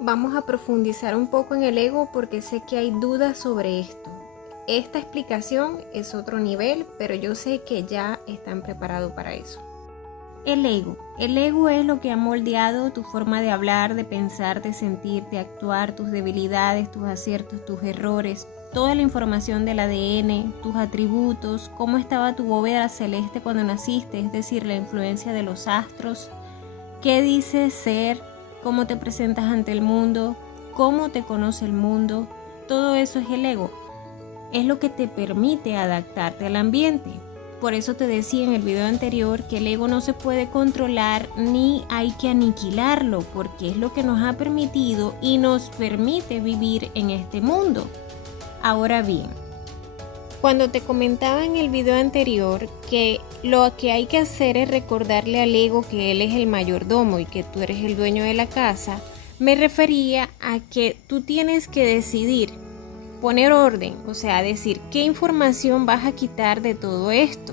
Vamos a profundizar un poco en el ego porque sé que hay dudas sobre esto. Esta explicación es otro nivel, pero yo sé que ya están preparados para eso. El ego. El ego es lo que ha moldeado tu forma de hablar, de pensar, de sentir, de actuar, tus debilidades, tus aciertos, tus errores, toda la información del ADN, tus atributos, cómo estaba tu bóveda celeste cuando naciste, es decir, la influencia de los astros, qué dices ser, cómo te presentas ante el mundo, cómo te conoce el mundo. Todo eso es el ego. Es lo que te permite adaptarte al ambiente. Por eso te decía en el video anterior que el ego no se puede controlar ni hay que aniquilarlo, porque es lo que nos ha permitido y nos permite vivir en este mundo. Ahora bien, cuando te comentaba en el video anterior que lo que hay que hacer es recordarle al ego que él es el mayordomo y que tú eres el dueño de la casa, me refería a que tú tienes que decidir, poner orden, o sea, decir qué información vas a quitar de todo esto,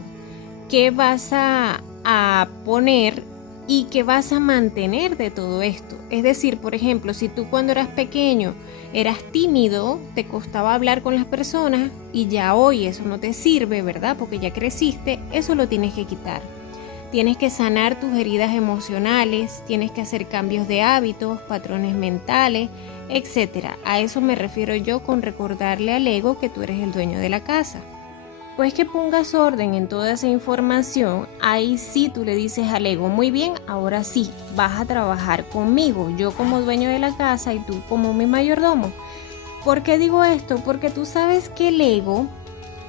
qué vas a poner y qué vas a mantener de todo esto. Es decir, por ejemplo, si tú cuando eras pequeño eras tímido, te costaba hablar con las personas y ya hoy eso no te sirve, ¿verdad? Porque ya creciste, eso lo tienes que quitar. Tienes que sanar tus heridas emocionales, tienes que hacer cambios de hábitos, patrones mentales, etcétera. A eso me refiero yo con recordarle al ego que tú eres el dueño de la casa. Pues que pongas orden en toda esa información, ahí sí tú le dices al ego, muy bien, ahora sí, vas a trabajar conmigo, yo como dueño de la casa y tú como mi mayordomo. ¿Por qué digo esto? Porque tú sabes que el ego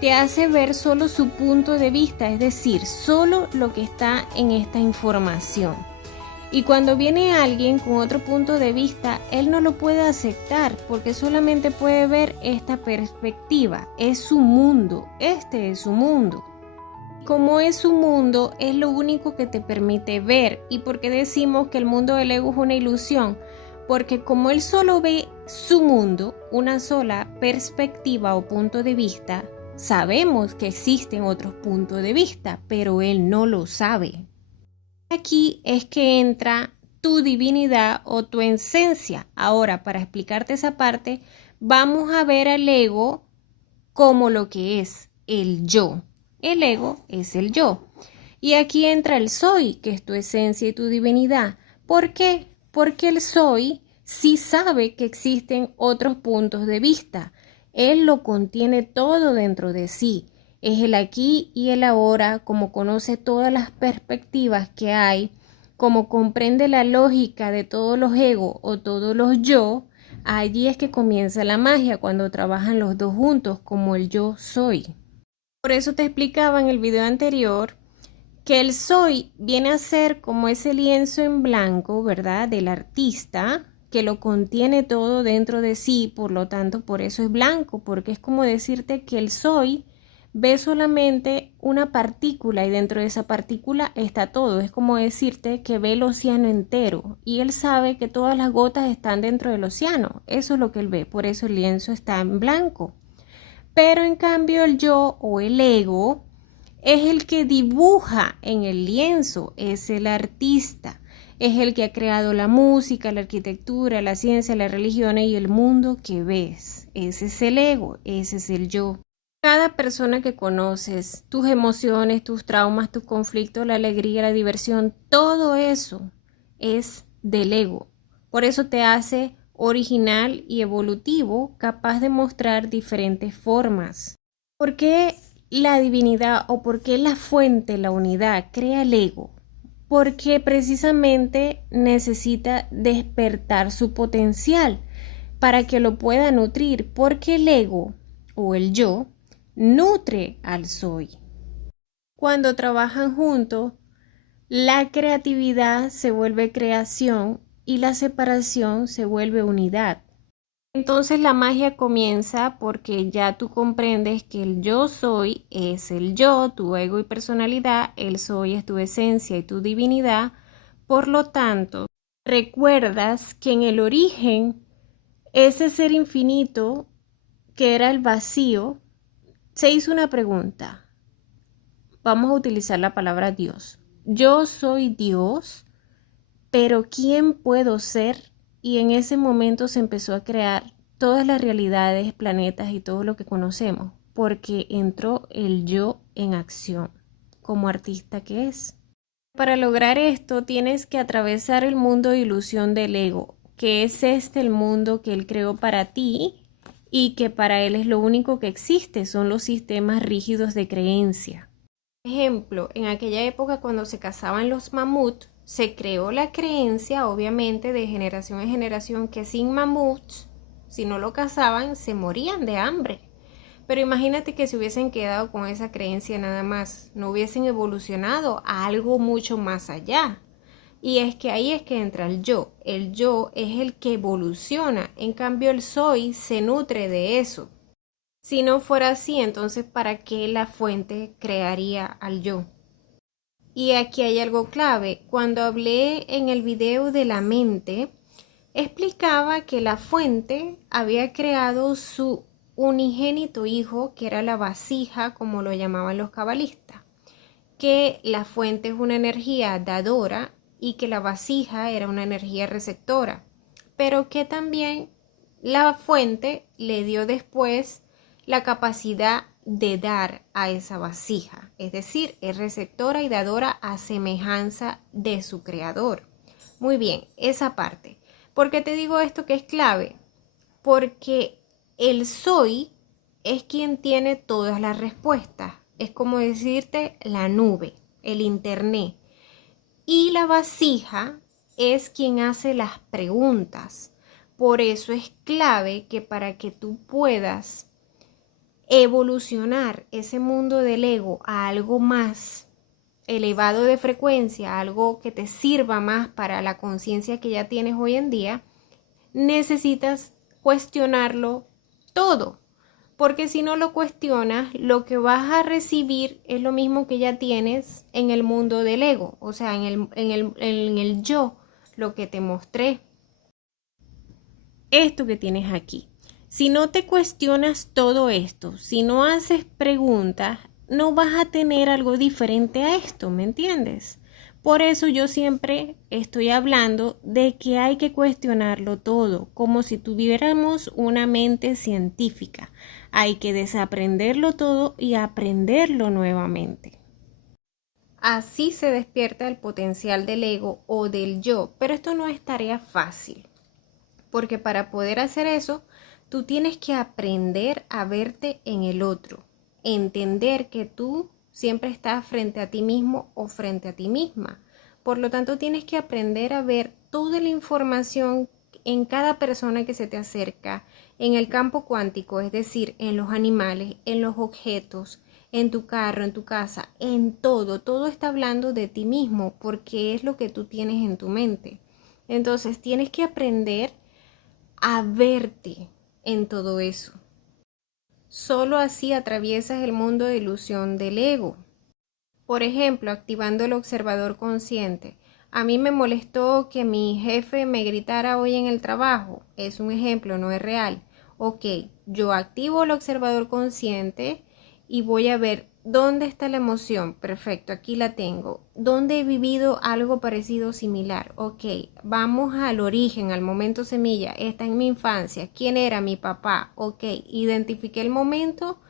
te hace ver solo su punto de vista, es decir, solo lo que está en esta información. Y cuando viene alguien con otro punto de vista, él no lo puede aceptar porque solamente puede ver esta perspectiva. Es su mundo, este es su mundo. Como es su mundo, es lo único que te permite ver. ¿Y por qué decimos que el mundo del ego es una ilusión? Porque como él solo ve su mundo, una sola perspectiva o punto de vista, sabemos que existen otros puntos de vista, pero él no lo sabe. Aquí es que entra tu divinidad o tu esencia. Ahora, para explicarte esa parte, vamos a ver al ego como lo que es el yo. El ego es el yo. Y aquí entra el soy, que es tu esencia y tu divinidad. ¿Por qué? Porque el soy sí sabe que existen otros puntos de vista. Él lo contiene todo dentro de sí. Es el aquí y el ahora, como conoce todas las perspectivas que hay, como comprende la lógica de todos los egos o todos los yo. Allí es que comienza la magia cuando trabajan los dos juntos como el yo soy. Por eso te explicaba en el video anterior que el soy viene a ser como ese lienzo en blanco, ¿verdad? Del artista que lo contiene todo dentro de sí, por lo tanto, por eso es blanco, porque es como decirte que el soy ve solamente una partícula y dentro de esa partícula está todo. Es como decirte que ve el océano entero y él sabe que todas las gotas están dentro del océano. Eso es lo que él ve, por eso el lienzo está en blanco. Pero en cambio el yo o el ego es el que dibuja en el lienzo, es el artista, es el que ha creado la música, la arquitectura, la ciencia, las religiones y el mundo que ves. Ese es el ego, ese es el yo. Cada persona que conoces, tus emociones, tus traumas, tus conflictos, la alegría, la diversión, todo eso es del ego. Por eso te hace original y evolutivo, capaz de mostrar diferentes formas. ¿Por qué la divinidad o por qué la fuente, la unidad, crea el ego? Porque precisamente necesita despertar su potencial para que lo pueda nutrir, porque el ego o el yo nutre al soy. Cuando trabajan juntos, la creatividad se vuelve creación y la separación se vuelve unidad. Entonces la magia comienza porque ya tú comprendes que el yo soy es el yo, tu ego y personalidad, el soy es tu esencia y tu divinidad. Por lo tanto, recuerdas que en el origen, ese ser infinito que era el vacío, se hizo una pregunta. Vamos a utilizar la palabra Dios. Yo soy Dios, pero ¿quién puedo ser y en ese momento se empezó a crear todas las realidades, planetas y todo lo que conocemos, porque entró el yo en acción, como artista que es. Para lograr esto tienes que atravesar el mundo de ilusión del ego, que es el mundo que él creó para ti y que para él es lo único que existe, son los sistemas rígidos de creencia. Por ejemplo, en aquella época cuando se cazaban los mamuts, se creó la creencia, obviamente, de generación en generación, que sin mamuts, si no lo cazaban, se morían de hambre. Pero imagínate que se hubiesen quedado con esa creencia nada más, no hubiesen evolucionado a algo mucho más allá. Y es que ahí es que entra el yo. El yo es el que evoluciona, en cambio el soy se nutre de eso. Si no fuera así, entonces ¿para qué la fuente crearía al yo? Y aquí hay algo clave. Cuando hablé en el video de la mente, explicaba que la fuente había creado su unigénito hijo, que era la vasija, como lo llamaban los cabalistas, que la fuente es una energía dadora y que la vasija era una energía receptora, pero que también la fuente le dio después la capacidad de dar a esa vasija, es decir, es receptora y dadora a semejanza de su creador. Muy bien, esa parte. ¿Por qué te digo esto que es clave? Porque el soy es quien tiene todas las respuestas. Es como decirte la nube, el internet. Y la vasija es quien hace las preguntas. Por eso es clave que para que tú puedas evolucionar ese mundo del ego a algo más elevado de frecuencia, algo que te sirva más para la conciencia que ya tienes hoy en día, necesitas cuestionarlo todo. Porque si no lo cuestionas, lo que vas a recibir es lo mismo que ya tienes en el mundo del ego, o sea, en el yo, lo que te mostré. Esto que tienes aquí. Si no te cuestionas todo esto, si no haces preguntas, no vas a tener algo diferente a esto, ¿me entiendes? Por eso yo siempre estoy hablando de que hay que cuestionarlo todo, como si tuviéramos una mente científica. Hay que desaprenderlo todo y aprenderlo nuevamente. Así se despierta el potencial del ego o del yo, pero esto no es tarea fácil, porque para poder hacer eso, tú tienes que aprender a verte en el otro, entender que tú siempre estás frente a ti mismo o frente a ti misma. Por lo tanto, tienes que aprender a ver toda la información en cada persona que se te acerca, en el campo cuántico, es decir, en los animales, en los objetos, en tu carro, en tu casa, en todo. Todo está hablando de ti mismo porque es lo que tú tienes en tu mente. Entonces, tienes que aprender a verte en todo eso. Solo así atraviesas el mundo de ilusión del ego. Por ejemplo, activando el observador consciente. A mí me molestó que mi jefe me gritara hoy en el trabajo. Es un ejemplo, no es real. Ok, yo activo el observador consciente y voy a ver dónde está la emoción. Perfecto, aquí la tengo. ¿Dónde he vivido algo parecido o similar? Ok, vamos al origen, al momento semilla. Está en mi infancia. ¿Quién era mi papá? Ok, identifiqué el momento,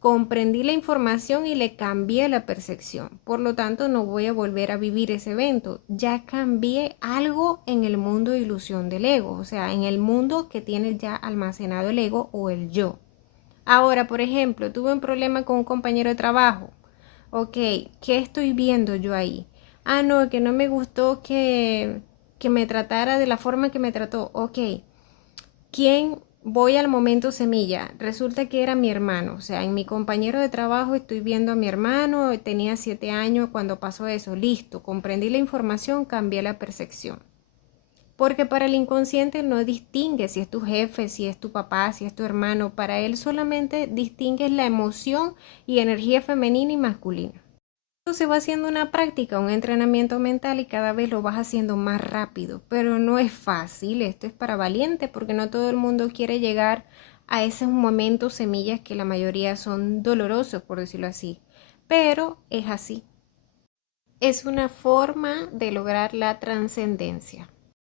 comprendí la información y le cambié la percepción. Por lo tanto, no voy a volver a vivir ese evento. Ya cambié algo en el mundo de ilusión del ego, o sea, en el mundo que tiene ya almacenado el ego o el yo. Ahora, por ejemplo, tuve un problema con un compañero de trabajo. Ok, ¿qué estoy viendo yo ahí? Ah, no, que no me gustó que me tratara de la forma que me trató. Ok, ¿quién? Voy al momento semilla. Resulta que era mi hermano. O sea, en mi compañero de trabajo estoy viendo a mi hermano. Tenía 7 años cuando pasó eso. Listo, comprendí la información, cambié la percepción. Porque para el inconsciente no distingue si es tu jefe, si es tu papá, si es tu hermano. Para él solamente distingue la emoción y energía femenina y masculina. Esto se va haciendo una práctica, un entrenamiento mental y cada vez lo vas haciendo más rápido. Pero no es fácil, esto es para valientes porque no todo el mundo quiere llegar a esos momentos semillas que la mayoría son dolorosos, por decirlo así. Pero es así. Es una forma de lograr la trascendencia.